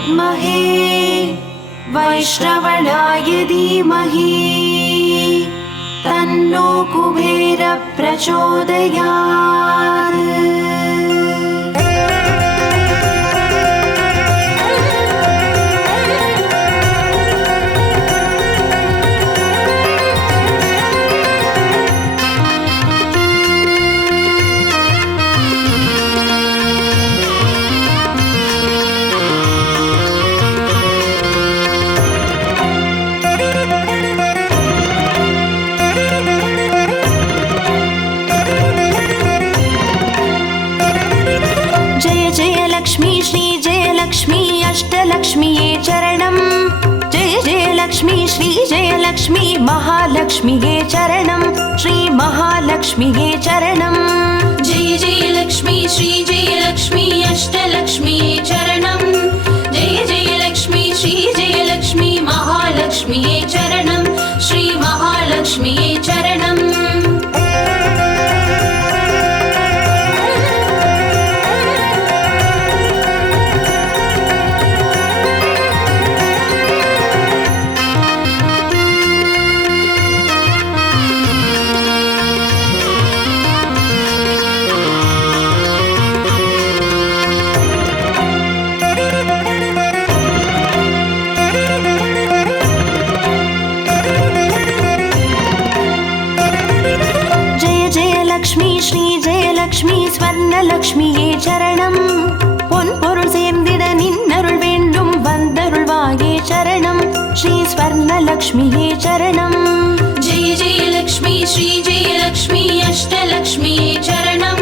विद्महे वैष्णवनाय धीमहि तन्नो कुबेर प्रचोदयात्। लक्ष्मी श्री जय लक्ष्मी अष्टलक्ष्मीये चरणं। जय जय लक्ष्मी श्री जय लक्ष्मी महालक्ष्मीये चरणं। श्री महालक्ष्मीये चरणं। जय जय लक्ष्मी श्री जय लक्ष्मी अष्टलक्ष्मीये चरणं। जय जय लक्ष्मी श्री जय लक्ष्मी महालक्ष्मीये चरणं। श्री महालक्ष्मीये चरणं। लक्ष्मी श्री जय लक्ष्मी स्वर्णलक्ष्मीये चरणं। பொன்பொருள் சேர்ந்திட நின்னருள் வேண்டும் வந்தருள்வாயே சரணம்। ஸ்ரீ ஸ்வர்ணலக்ஷ்மியே சரணம்। जय जय लक्ष्मी श्री जय लक्ष्मी अष्टलक्ष्मीये चरणं।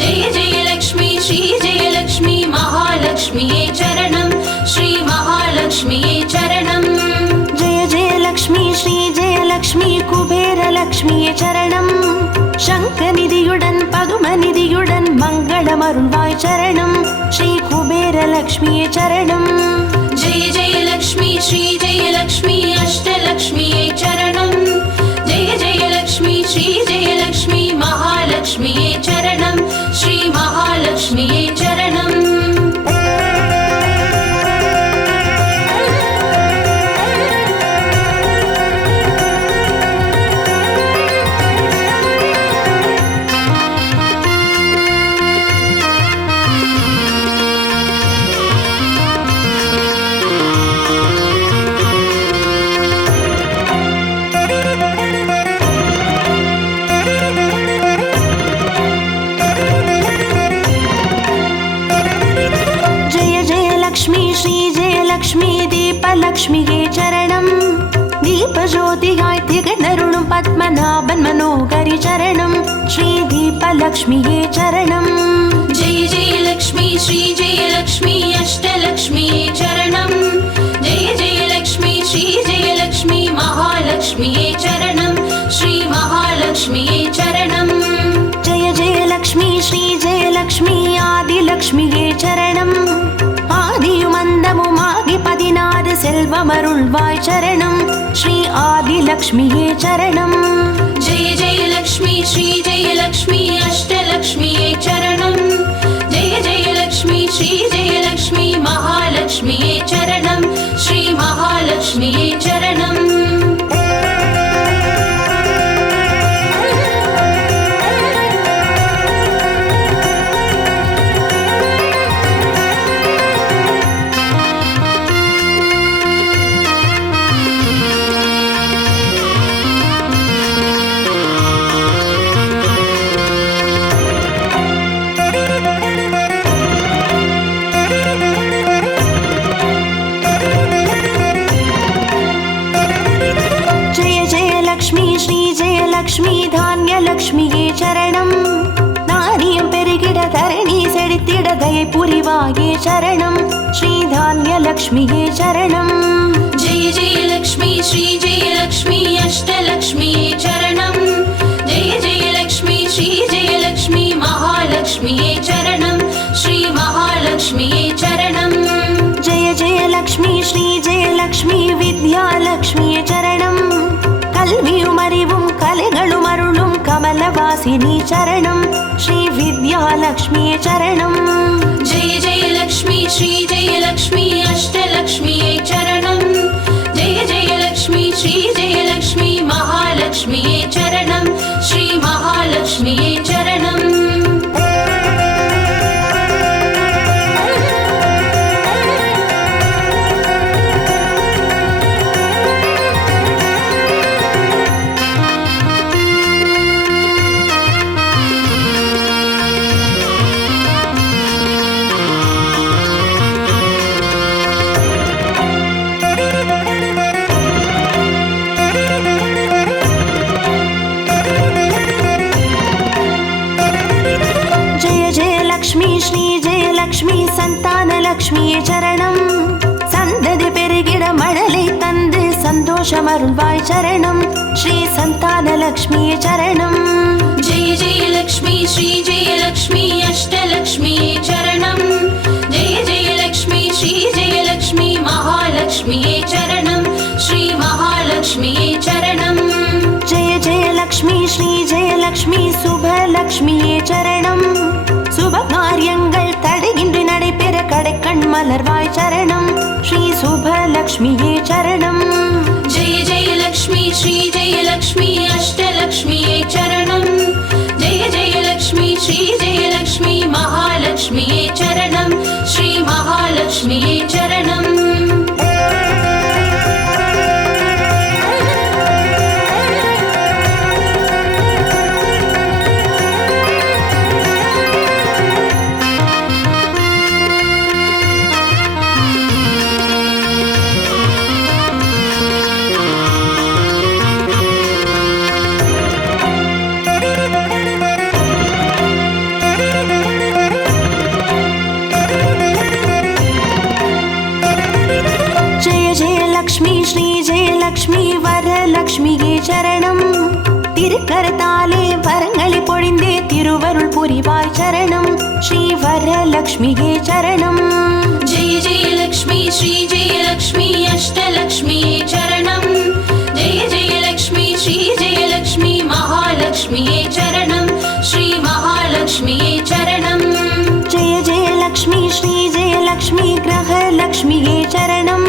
जय जय लक्ष्मी श्री जय लक्ष्मी महालक्ष्मीये चरणं। श्री महालक्ष्मीये चरणं। जय जय लक्ष्मी श्री जय लक्ष्मी कुबेरलक्ष्मीये चरणं। शङ्खनिधियुடன் पद्मनिधियुடன் मङ्गलमरुள்வாய் चरणं। श्री कुबेरलक्ष्मीये चरणं। जय जय लक्ष्मी श्री जय लक्ष्मी अष्टलक्ष्मीये चरणं। जय जय लक्ष्मी श्री जय लक्ष्मी महालक्ष्मीये चरणं। श्री महालक्ष्मीये चरणं। லக்ஷ்மி தீபலக்ஷ்மியே சரணம். தீபஜோதியாய் திகழ்ந்தருளும் பத்மநாபன் மனோகரி சரணம். ஸ்ரீ தீபலக்ஷ்மியே சரணம். ஜெய ஜெய லக்ஷ்மி ஸ்ரீ ஜெய லக்ஷ்மி அஷ்டலக்ஷ்மியே சரணம். ஜெய ஜெய லக்ஷ்மி ஸ்ரீ ஜெய லக்ஷ்மி மகாலக்ஷ்மியே சரணம். ஸ்ரீ மகாலக்ஷ்மியே சரணம். ஜெய ஜெய லக்ஷ்மி ஸ்ரீ ஜெய லக்ஷ்மி ஆதிலக்ஷ்மியே சரணம். ஆதியுமந்தமுமாகி 16 செல்வமருள்வாய் சரணம். ஸ்ரீ ஆதிலக்ஷ்மியே சரணம். ஜெய ஜெய லக்ஷ்மி ஸ்ரீ ஜெய லக்ஷ்மி அஷ்டலக்ஷ்மியே சரணம். ஜெய ஜெய லக்ஷ்மி ஸ்ரீ ஜெய லக்ஷ்மி மகாலக்ஷ்மியே சரணம். ஸ்ரீ மகாலக்ஷ்மியே சரணம். லக்ஷ்மி தான்யலக்ஷ்மியே சரணம். தானியம் பெருகிட தரணி செழித்திட தயை புரிவாயே சரணம். ஸ்ரீ தான்யலக்ஷ்மியே சரணம். ஜெய ஜெய லக்ஷ்மி ஸ்ரீ ஜெய லக்ஷ்மி அஷ்டலக்ஷ்மியே சரணம். ஜெய ஜெய லக்ஷ்மி ஸ்ரீ ஜெய லக்ஷ்மி மகாலக்ஷ்மியே சரணம். ஸ்ரீ மகாலக்ஷ்மியே சரணம். ஜெய ஜெய லக்ஷ்மி ஸ்ரீ ஜெய லக்ஷ்மி வித்யாலக்ஷ்மியே சரணம். கல்வியும் அறிவும் கலைகளும் அருளும் கமலவாசி विद्यावासिनी चरणं श्रीविद्यालक्ष्म्यै चरणं। जय जय लक्ष्मी श्री जय लक्ष्मी अष्टलक्ष्म्यै चरणं। जय जय लक्ष्मी श्री जय लक्ष्मी महालक्ष्म्यै चरणं श्री महालक्ष्म्यै चरणम्। लक्ष्मी श्री जय लक्ष्मी संतानलक्ष्म्यै चरणं। सन्ददि पेरुगिड मडलै तंदु सन्तोषमरुळ्वाय चरणं श्री संतानलक्ष्म्यै चरणं। जय जय लक्ष्मी श्री जय लक्ष्मी अष्टलक्ष्म्यै चरणं। जय जय लक्ष्मी श्री जय लक्ष्मी महालक्ष्म्यै चरणं श्री महालक्ष्म्यै चरणम्। जय जय लक्ष्मी श्री जय लक्ष्मी शुभलक्ष्म्यै चरणं। சுபகாரியங்கள் தடையின்றி நடைபெற கடைக்கண் மலர்வாய் சரணம் ஸ்ரீ சுபலக்ஷ்மியே சரணம்। जय जय लक्ष्मी श्री जय लक्ष्मी अष्टलक्ष्म्यै चरणं। जय जय लक्ष्मी श्री जय लक्ष्मी महालक्ष्म्यै चरणं श्री महालक्ष्म्यै चरणम्। லக்ஷ்மி வரலக்ஷ்மியே சரணம்। திருக்கரத்தாலே வரங்களை பொழிந்தே திருவருள் புரிவாய் சரணம் ஸ்ரீ வரலக்ஷ்மியே சரணம்। जय जय लक्ष्मी श्री जय लक्ष्मी अष्टलक्ष्म्यै चरणं। जय जय लक्ष्मी श्री जय लक्ष्मी महालक्ष्म्यै चरणं श्री महालक्ष्म्यै चरणम्। जय जय लक्ष्मी श्री जय लक्ष्मी ग्रहलक्ष्मिये चरणं।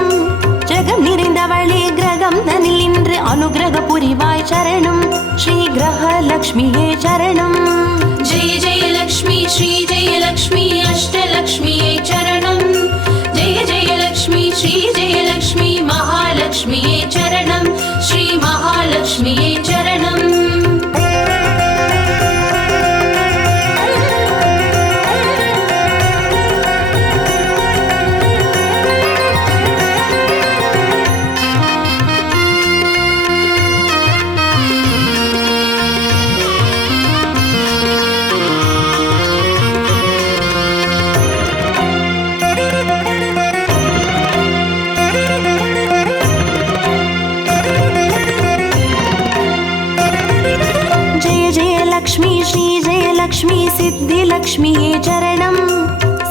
ஜகம் நிறைந்தவளே கிரகம் தனில் இன்று அனுகிரக புரிவாய் சரணம் ஸ்ரீ கிரகலக்ஷ்மியே சரணம்। जय जय लक्ष्मी श्री जय लक्ष्मी अष्टलक्ष्म्यै चरणं। जय जय लक्ष्मी श्री जय लक्ष्मी महालक्ष्म्यै चरणं श्री महालक्ष्म्यै चरणम्। லக்ஷ்மி ஸ்ரீ ஜெய லக்ஷ்மி சித்தி லக்ஷ்மியே சரணம்।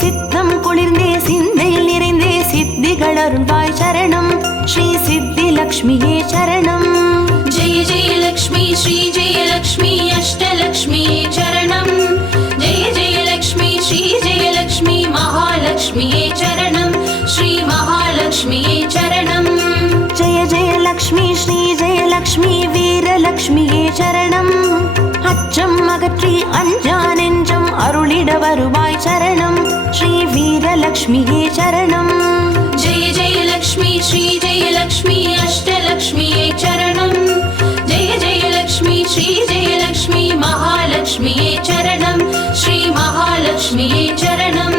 சித்தம் குளிர்ந்தே சிந்தையில் நிறைந்தே சித்திகள் அருள்வாய் சரணம் ஸ்ரீ சித்தி லக்ஷ்மியே சரணம்। जय जय लक्ष्मी श्री जय लक्ष्मी अष्टलक्ष्म्यै चरणं। जय जय लक्ष्मी श्री जय लक्ष्मी महालक्ष्म्यै चरणं श्री महालक्ष्म्यै चरणम्। जय जय लक्ष्मी श्री जय लक्ष्मी வீரலக்ஷ்மியே சரணம்। அச்சம் அகற்றி அஞ்சா நெஞ்சம் அருளிட வருவாய் சரணம் ஸ்ரீ வீரலக்ஷ்மியே சரணம்। जय जय लक्ष्मी श्री जय लक्ष्मी अष्टलक्ष्म्यै चरणं। जय जय लक्ष्मी श्री जय लक्ष्मी महालक्ष्म्यै चरणं श्री महालक्ष्म्यै चरणम्।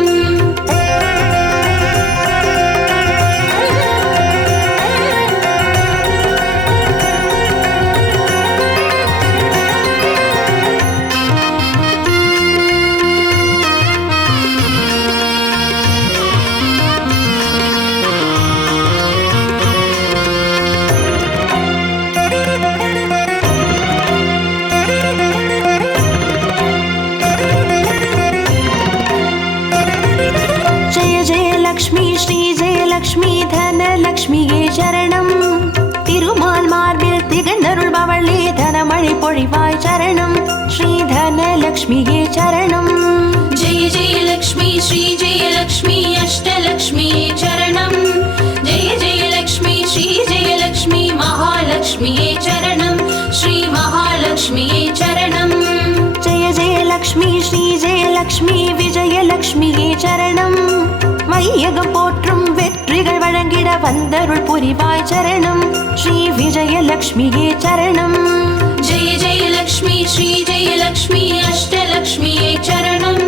ज्ञानलक्ष्म्यै चरणम्। जय जय लक्ष्मी श्री जय लक्ष्मी अष्टलक्ष्म्यै चरणम्। जय जय लक्ष्मी श्री जय लक्ष्मी महालक्ष्म्यै चरणम्। श्री महालक्ष्म्यै चरणम्। जय जय लक्ष्मी श्री जय लक्ष्मी विजयलक्ष्म्यै चरणम्। மையகம் போற்றும் வெற்றிகள் வழங்கிட வந்தருள் புரிவாய் சரணம். ஸ்ரீ விஜயலக்ஷ்மியே சரணம். जय जय लक्ष्मी श्री जय लक्ष्मी अष्टलक्ष्म्यै चरणम्।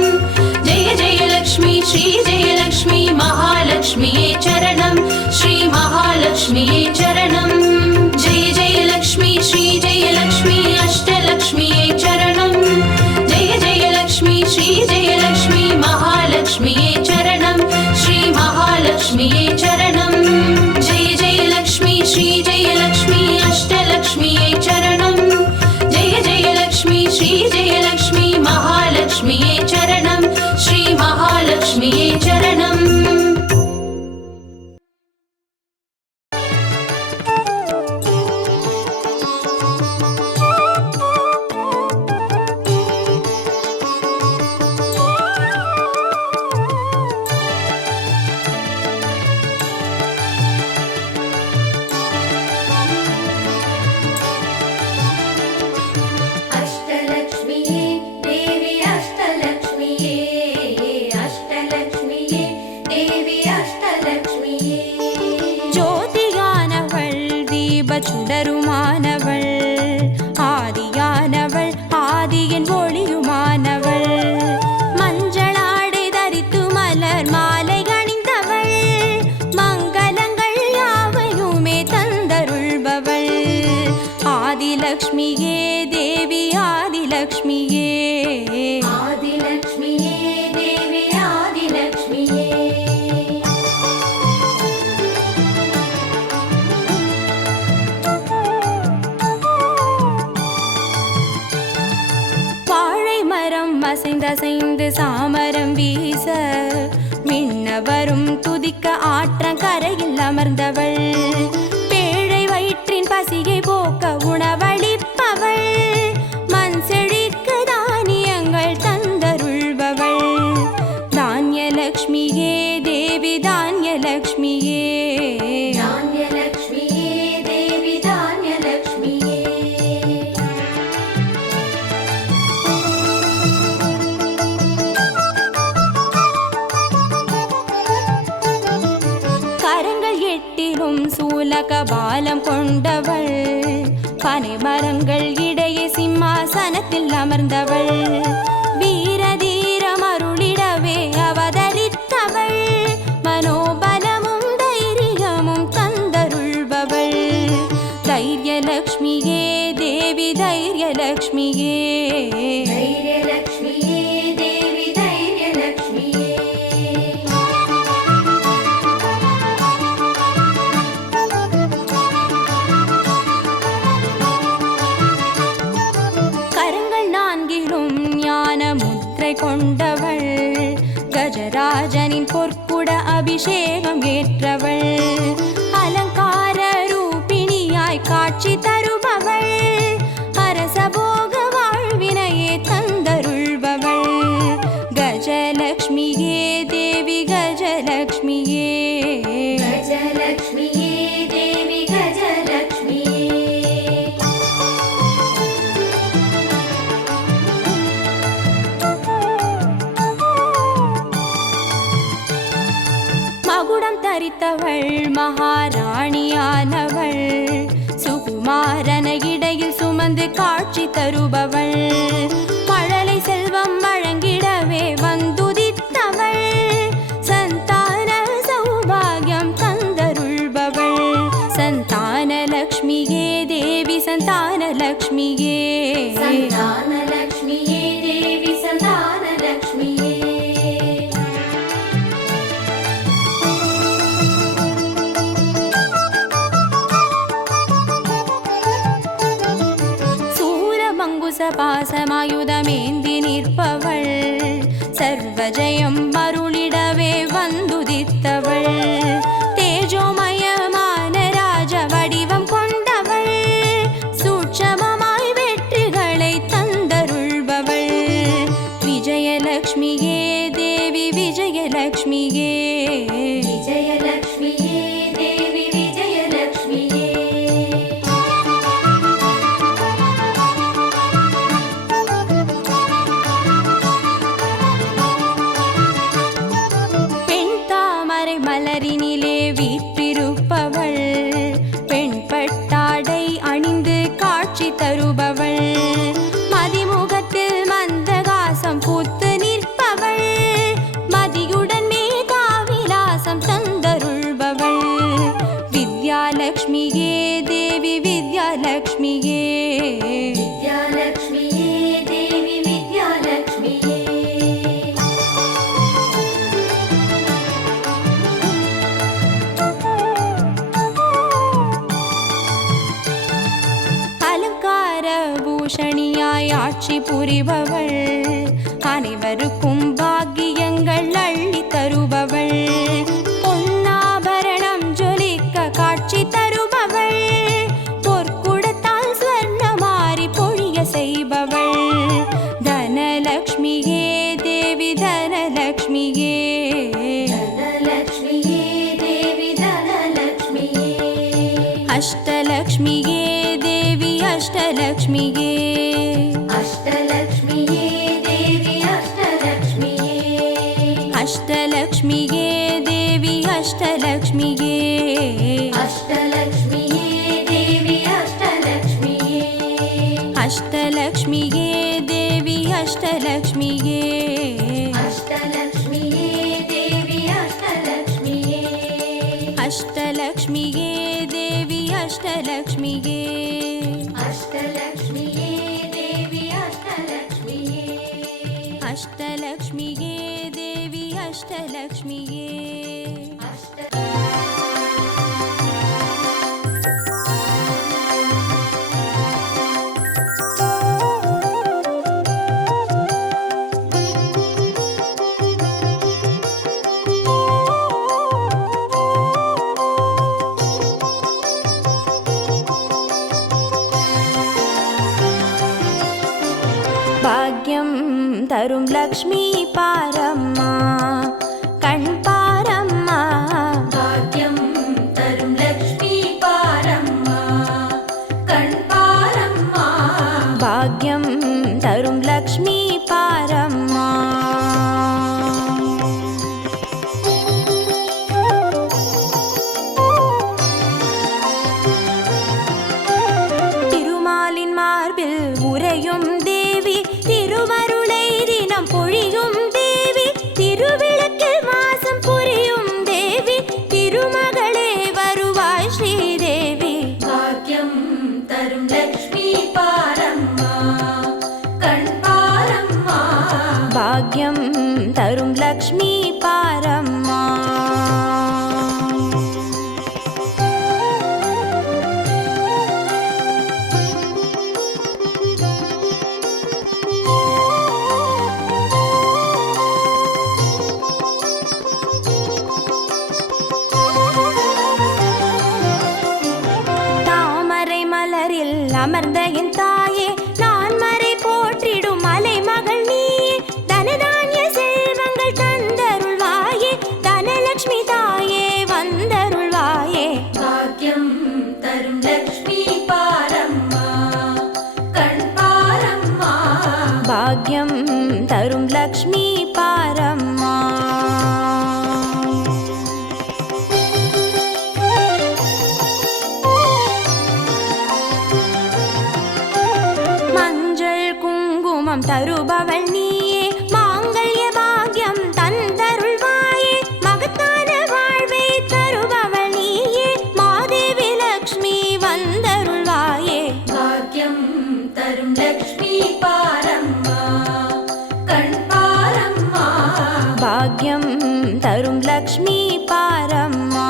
जय जय लक्ष्मी श्री जय लक्ष्मी महालक्ष्म्यै चरणम्। श्री महालक्ष्म्यै चरणम्। जय जय लक्ष्मी श्री जय लक्ष्मी अष्टलक्ष्म्यै चरणम्। जय जय लक्ष्मी श्री जय लक्ष्मी महालक्ष्म्यै चरणम्। श्री महालक्ष्म्यै चरणम्। जय जय लक्ष्मी श्री जय लक्ष्मी अष्टलक्ष्म्यै चरणम्। जय जय लक्ष्मी श्री जय लक्ष्मी महालक्ष्म्यै चरणम्। श्री महालक्ष्म्यै चरणम्। अष्टलक्ष्म्यै देवी अष्टलक्ष्म्यै अष्टलक्ष्म्यै देवी अष्टलक्ष्म्यै ஜோதியானவள் தீப சுடருமானவள் ஆதியானவள் ஆதியின் ஒளியுமானவள் மஞ்சளாடை தரித்து மலர் மாலை அணிந்தவள் மங்களங்கள் யாவையுமே தந்தருள்பவள் ஆதிலக்ஷ்மியே தேவி ஆதிலக்ஷ்மியே आदिलक्ष्म्यै देवी आदिलक्ष्म्यै வாழை மரம் அசைந்தசைந்து சாமரம் வீச மின்னவரும் துதிக்க ஆற்றங்கரையில் அமர்ந்தவள் பேழை வயிற்றின் பசியை போக்க உணவளிப்பவள் மண் செழிக்க தானியங்கள் தந்தருள்பவள் தானியலக்ஷ்மியே தேவி தானியலக்ஷ்மியே धान्यलक्ष्म्यै देवी धान्यलक्ष्म्यै கரங்கள் எட்டிலும் சூலக பாலம் கொண்டவள் பனை மரங்கள் இடையே சிம்மாசனத்தில் அமர்ந்தவள் வீர தீரம் அருளிடவே அவதரித்தவள் மனோபலமும் தைரியமும் தந்தருள்பவள் தைரியலக்ஷ்மியே தேவி தைரியலக்ஷ்மியே धैर्यलक्ष्म्यै देवी धैर्यलक्ष्म्यै கரங்கள் நான்கிலும் ஞான முத்திரை கொண்டவள் கஜராஜனின் பொற்குட அபிஷேகம் ஏற்றவள் அலங்கார ரூபிணியாய் காட்சி தருபவள் அரசபோக வாழ்வினையே தந்தருள்பவள் கஜலக்ஷ்மியே தேவி கஜலக்ஷ்மியே गजलक्ष्म्यै देवी गजलक्ष्म्यै மகுடம் தரித்தவள் மகாராணியானவள் சுகுமாரன இடையில் சுமந்து காட்சி தருபவள் மழலை செல்வம் வழங்கிடவே வந்துதித்தவள் சந்தான சௌபாகியம் தந்தருள்பவள் சந்தானலக்ஷ்மியே தேவி சந்தானலக்ஷ்மியே सन्तानलक्ष्म्यै देवी सन्तानलक्ष्म्यै பாசமாயுதமேந்தி நிற்பவள் சர்வஜயம் அருளிடவே வந்துதித்தவள் தேஜோமயமான ராஜ வடிவம் கொண்டவள் சூட்சமமாய் வெற்றிகளை தந்தருள்பவள் ஆட்சி புரிபவள், அனைவருக்கும் பாக்கியங்கள் அள்ளி தருபவள், பொன்னாபரணம் ஜொலிக்க காட்சி தருபவள், பொற்குடத்தால் ஸ்வர்ணமாரி பொழிய செய்பவள், தனலக்ஷ்மியே தேவி தனலக்ஷ்மியே, தனலக்ஷ்மியே தேவி தனலக்ஷ்மியே, அஷ்டலக்ஷ்மியே தேவி அஷ்டலக்ஷ்மியே, அஷ்டலக்ஷ்மியே தேவி அஷ்டலக்ஷ்மியே, அஷ்டலக்ஷ்மியே தேவி அஷ்டலக்ஷ்மியே, அஷ்டலக்ஷ்மியே தேவி அஷ்டலக்ஷ்மியே, அஷ்டலக்ஷ்மியே தேவி அஷ்டலக்ஷ்மியே, அஷ்டலக்ஷ்மியே தேவி அஷ்டலக்ஷ்மியே, அஷ்டலக்ஷ்மியே தேவி அஷ்டலக்ஷ்மியே, அஷ்டலக்ஷ்மியே தேவி அஷ்டலக்ஷ்மியே, அஷ்டலக்ஷ்மியே தேவி அஷ்டலக்ஷ்மியே. பாக்யம் தரும் லக்ஷ்மி பாரம்மா, கண் பாரம்மா, பாக்யம் தரும் லக்ஷ்மி பாரம்மா, கண் பாரம்மா, பாக்யம் தரும் லக்ஷ்மி பாரம்மா. திருமாலின் மார்பில் உறையும் தேவி, திருவருளை தினம் பொழியும் தேவி, திருவிளக்கில் வாசம் புரியும் தேவி, திருமகளே வருவாய் ஸ்ரீதேவி, பாக்யம் தரும் லக்ஷ்மி பாரம்மா, கண் பாரம்மா, பாக்யம் தரும் லக்ஷ்மி பாரம்மா. தாமரை மலரில் அமர்ந்த என் தாயே, நான் மறை போற்றிடும் மலை மகள் நீயே, தனதானிய செல்வங்கள் தந்தருள்வாயே, தனலக்ஷ்மி தாயே வந்தருள்வாயே, பாக்யம் தரும் லக்ஷ்மி பாரம்மா, கண் பாரம்மா, பாக்யம் தரும் லக்ஷ்மி பாரம்மா. மஞ்சள் குங்குமம் தருபவள் நீயே, மாங்கல்ய பாக்யம் தந்தருள்வாயே, மகத்தான வாழ்வை தருபவள் நீயே, மாதேவி லக்ஷ்மி வந்தருள்வாயே, பாக்யம் தரும் லக்ஷ்மி பாரம்மா, கண் பாரம்மா, பாக்யம் தரும் லக்ஷ்மி பாரம்மா.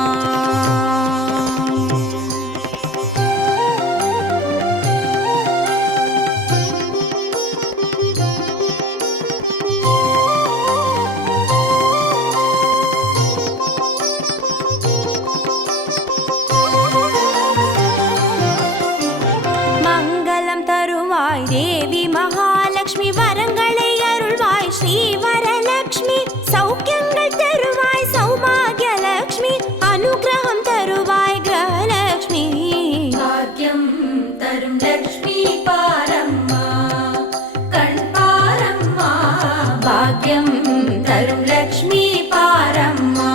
மங்களம் தருவாய் தேவி மகாலட்சுமி, வரங்களை அருள்வாய் ஸ்ரீ வரலக்ஷ்மி, சௌக்கியங்கள் தருவாய் சௌபாகியலக்ஷ்மி, அனுகிரகம் தருவாய் கிரகலக்ஷ்மி, பாக்யம் தரும் லக்ஷ்மி பாரம்மா, கண் பாரம்மா, பாக்யம் தரும் லக்ஷ்மி பாரம்மா.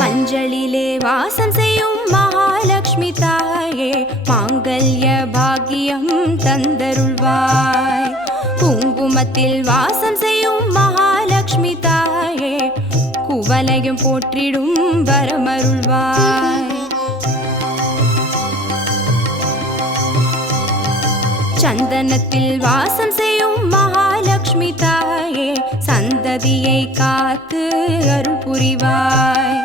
மஞ்சளிலே வாசம் செய்யும் மகாலட்சுமி தாயே, மாங்கல்ய பாக்கியம் தந்தருள்வாய், குங்குமத்தில் வாசம் செய்யும் மகாலட்சுமி தாயே, குவலையும் போற்றிடும் வரமருள்வாய். சந்தனத்தில் வாசம் செய்யும் மகாலட்சுமி தாயே, சந்ததியை காத்து அருள் புரிவாய்.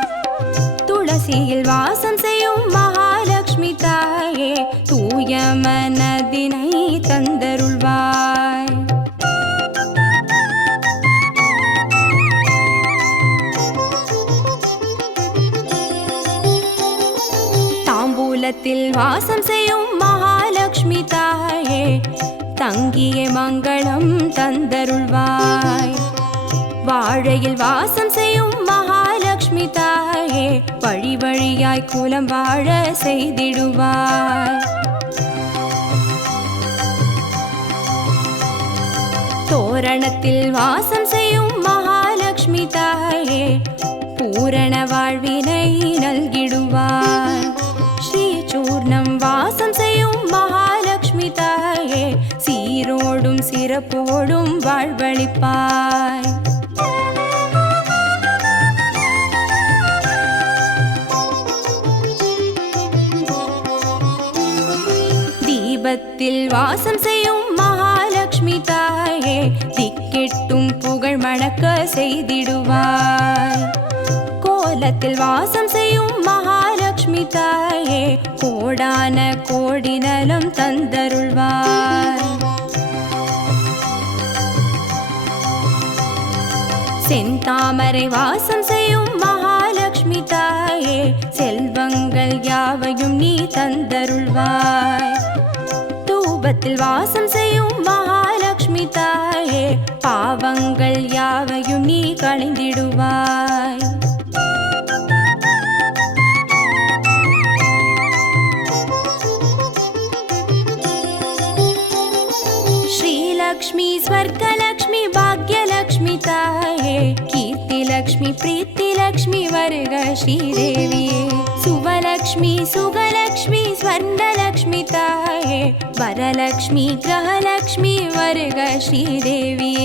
துளசியில் வாசம் செய்யும் மகாலட்சுமி தாயே, தூய மனதினை தந்தருள்வாய். தாம்பூலத்தில் வாசம் செய்யும் மகாலட்சுமி தாயே, தங்கிய மங்களம் தந்தருள்வாய். வாழையில் வாசம் செய்யும் மகாலட்சுமி தாயே, வழி வழியாய் குலம் வாழ செய்திடுவாய். தோரணத்தில் வாசம் செய்யும் மகாலட்சுமி தாயே, பூரண வாழ்வினை நல்கிடுவாய். ஸ்ரீ சூர்ணம் வாசம் செய்யும் மகாலட்சுமி தாயே, சீரோடும் சிறப்போடும் வாழ்வளிப்பாய். தீபத்தில் வாசம் செய்யும் மகாலட்சுமி தாயே, திக்கெட்டும் புகழ் மணக்க செய்திடுவாய். கோலத்தில் வாசம் செய்யும் மகாலட்சுமி தாயே, கோடான கோடி நலம் தந்தருள்வாய். செந்தாமரை வாசம் செய்யும் மகாலட்சுமி தாயே, செல்வங்கள் யாவையும் நீ தந்தருள்வாய். தூபத்தில் வாசம் செய்யும் மகாலட்சுமி தாயே, பாவங்கள் யாவையும் நீ களைந்திடுவாய். श्रीलक्ष्मी स्वर्गलक्ष्मी भाग्यलक्ष्मी ताये, कीर्तिलक्ष्मी प्रीतिलक्ष्मी वर्ग श्रीदेविये. सुवलक्ष्मी सुगलक्ष्मी स्वर्णलक्ष्मी ताये, वरलक्ष्मी ग्रहलक्ष्मी वर्ग श्रीदेविये.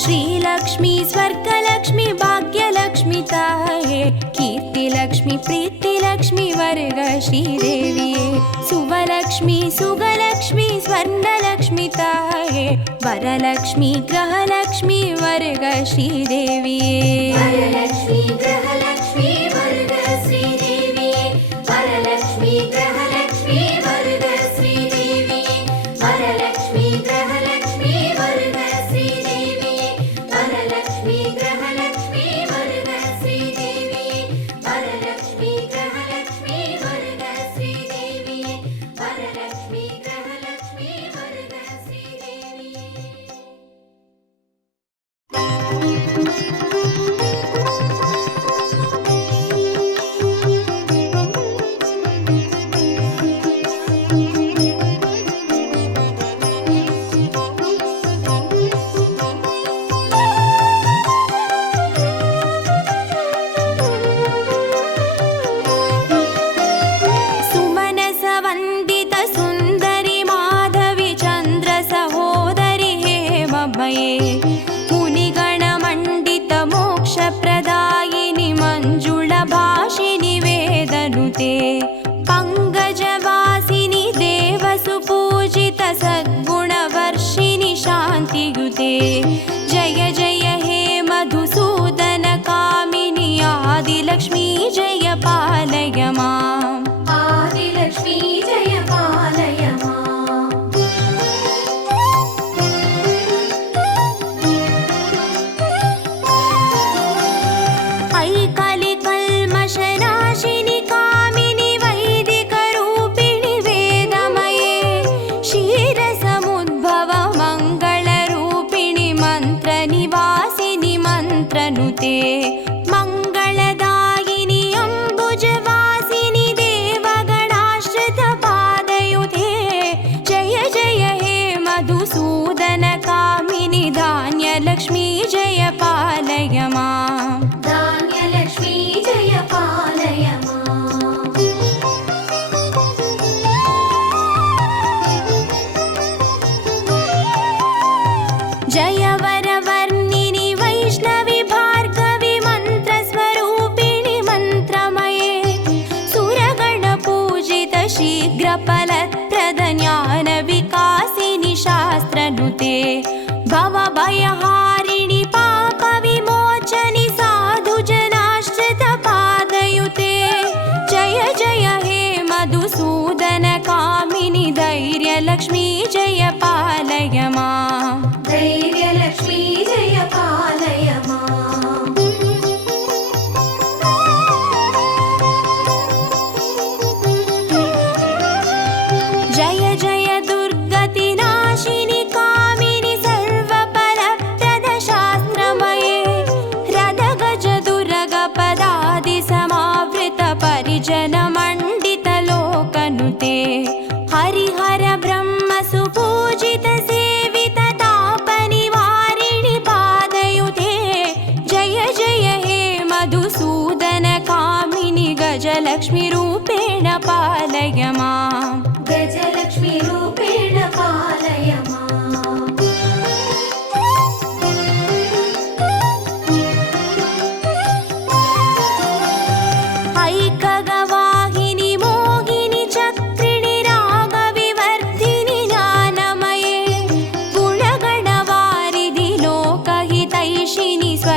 श्रीलक्ष्मी स्वर्गलक्ष्मी भाग्यलक्ष्मी ताये, कीर्तिलक्ष्मी प्रीतिलक्ष्मी वर्ग श्रीदेविये. सुवलक्ष्मी सुगलक्ष्मी स्वर्णलक्ष्मी ताये, वरलक्ष्मी ग्रहलक्ष्मी वर्ग श्रीदेविये. वरलक्ष्मी ग्रहलक्ष्मी वर्ग श्रीदेविये, वरलक्ष्मी ग्रहलक्ष्मी वर्ग श्रीदेविये, वरलक्ष्मी ग्रहलक्ष्मी वर्ग श्रीदेविये, वरलक्ष्मी ग्रहलक्ष्मी वर्ग श्रीदेविये, वरलक्ष्मी ग्रहलक्ष्मी वर्ग श्रीदेविये, वरलक्ष्मी ग्रहलक्ष्मी वर्ग श्रीदेविये. सुमनस वन्दित सुन्दरि माधवी चन्द्र सहोदरि हेममये, मुनिगणमण्डित मोक्षप्रदायिनि मञ्जुळा भाषिनि वेदनुते, पङ्कजवासिनि देवसुपूजित सद्गुणवर्षिणि शान्तियुते. जय जय हे मधुसूदन कामिनि आदिलक्ष्मी जय पालय माम्. आदिलक्ष्मी जय पालय माम्. ऐकलिकल्मषनाशिनि कामिनि वैदिकरूपिणि वेदमये, क्षीरसमुद्भव मङ्गलरूपिणि मन्त्रनिवासिनि मन्त्रनुते, मङ्गलदायिनि अम्बुजवासिनि देवगणाश्रितपादयुते. जय जय हे मधुसूदन कामिनि धान्यलक्ष्मी जय पालय माम्. धान्यलक्ष्मी जय पालय माम्. जय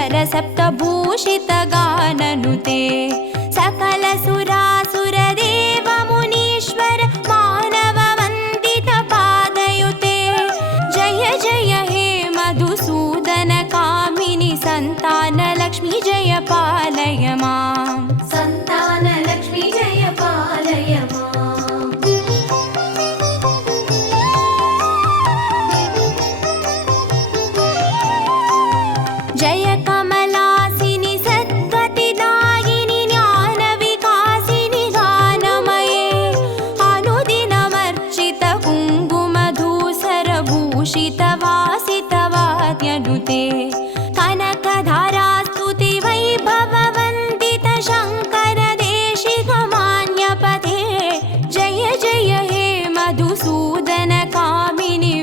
स्वरसप्तभूषितगाननुते सकलसुरासुरदेवमुनीश्वर मानववन्दितपादयुते जय जय हे मधुसूदनकामिनि सन्तानलक्ष्मी जय पालय माम् सन्तानलक्ष्मी जय पालय माम् जय कमलासिनि सद्गतिदायिनि ज्ञानविकासिनि गानमये अनुदिनमर्चित कुङ्कुमधूसरभूषितवासितवाद्यनुते कनकधारास्तुति वैभववन्दित शङ्करदेशिकमान्यपते जय जय हे मधुसूदनकामिनि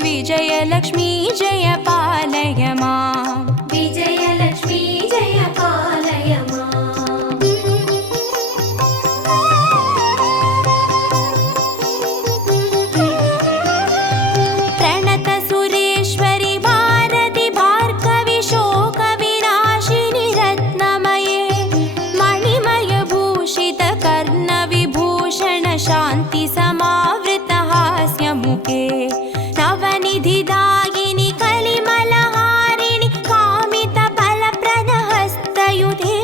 विजयलक्ष्मी जय पालय माम् विजयलक्ष्मी जय पालय माम् प्रणत सुरेश्वरि भारति भार्गवि शोकविनाशिनि रत्नमये मणिमय भूषित कर्णविभूषण शान्ति समावृत हास्यमुखे नवनिधिदायिनि कलिमलहारिणि कामित फलप्रदहस्तयुते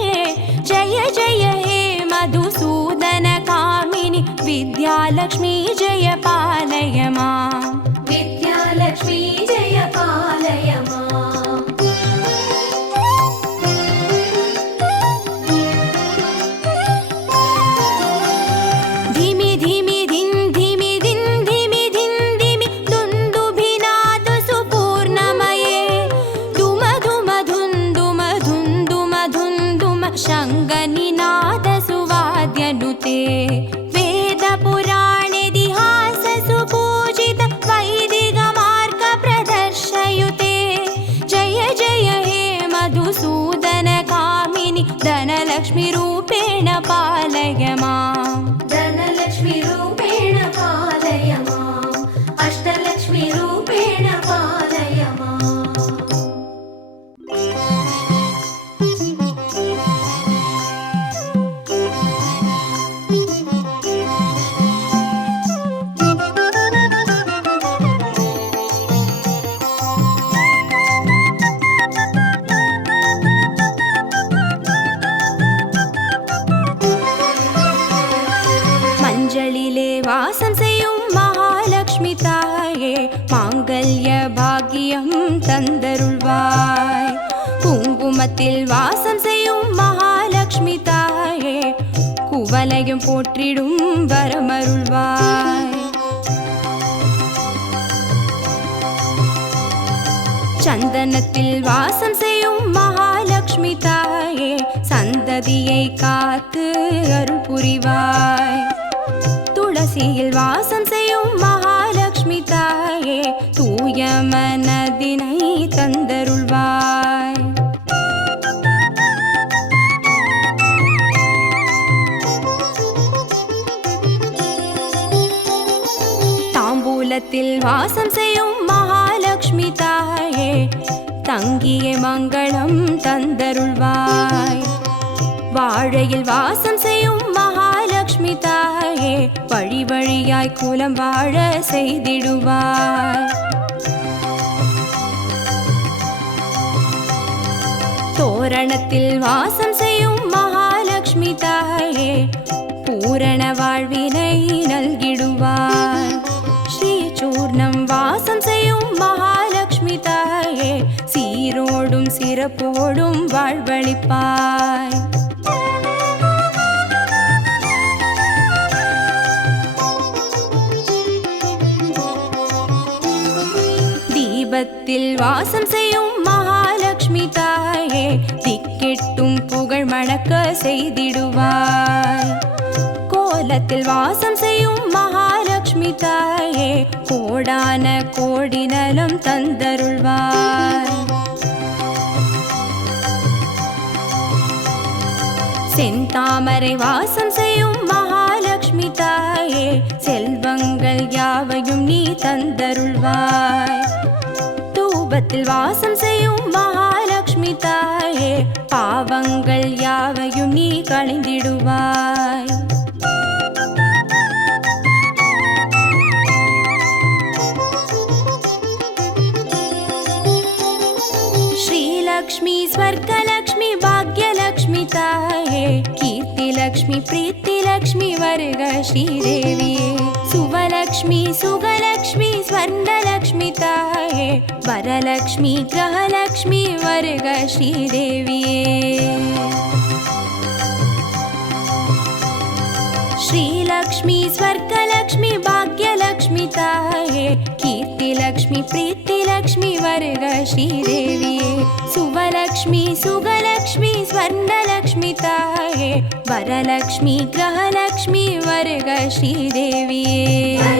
जय जय हे मधुसूदनकामिनि विद्यालक्ष्मी जय पालय माम् विद्यालक्ष्मी जय पालय माम् धिमि धिमि धिन् धिमि धिन् धिमि धिन् धिमि दुन्दुभिनाद सुपूर्णमये दुम दुम धुन् दुम धुन् दुम धुन् दुम शङ्गनिनाद सुवाद्यनुते वेदपुराणेतिहास सुपूजित वैदिकमार्ग प्रदर्शयुते जय जय हे मधुसूदनकामिनि धनलक्ष्मीरूपेण पालय माम् धनलक्ष्मी रूपेण पालय माम् अष्टलक्ष्मी रूपेण पालय माम् மஞ்சளிலே வாசம் செய்யும் மகாலட்சுமி தாயே மாங்கல்ய பாக்கியம் தந்தருள்வாய் குங்குமத்தில் வாசம் செய்யும் மகாலட்சுமி தாயே குவலையும் போற்றிடும் வரமருள்வாய் சந்தனத்தில் வாசம் செய்யும் மகாலட்சுமி தாயே சந்ததியை காத்து அருள் புரிவாய் துளசியில் வாசம் செய்யும் மகாலட்சுமி தாயே தூய மனதினை தந்தருள்வாய் தாம்பூலத்தில் வாசம் செய்யும் மகாலட்சுமி தாயே தங்கிய மங்களம் தந்தருள்வாய் வாழையில் வாசம் செய்யும் மகாலட்சுமி தாயே வழி வழியாய் குலம் வாழ செய்திடுவாய் தோரணத்தில் வாசம் செய்யும் மகாலட்சுமி தாயே பூரண வாழ்வினை நல்கிடுவாய் ஸ்ரீசூர்ணம் வாசம் செய்யும் மகாலட்சுமி தாயே சீரோடும் சிறப்போடும் வாழ்வளிப்பாய் தீபத்தில் வாசம் செய்யும் மகாலட்சுமி தாயே திக்கெட்டும் புகழ் மணக்க செய்திடுவாய் கோலத்தில் வாசம் செய்யும் மகாலட்சுமி தாயே கோடான கோடி நலம் தந்தருள்வாய் செந்தாமரை வாசம் செய்யும் மகாலட்சுமி தாயே செல்வங்கள் யாவையும் நீ தந்தருள்வாய் தூபத்தில் வாசம் செய்யும் மகாலட்சுமி தாயே பாவங்கள் யாவையும் நீ களைந்திடுவாய். श्रीलक्ष्मी स्वर्गलक्ष्मी भाग्यलक्ष्मी ताये कीर्तिलक्ष्मी प्रीतिलक्ष्मी वर्ग श्रीदेविये सुवलक्ष्मी सुगलक्ष्मी स्वर्णलक्ष्मी ताये वरलक्ष्मी ग्रहलक्ष्मी वर्ग श्रीदेविये श्रीलक्ष्मी स्वर्गलक्ष्मी भाग्यलक्ष्मी ताये कीर्तिलक्ष्मी प्रीतिलक्ष्मी वर्ग श्रीदेविये सुवलक्ष्मी सुगलक्ष्मी स्वर्णलक्ष्मी ताये वरलक्ष्मी ग्रहलक्ष्मी वर्ग श्रीदेविये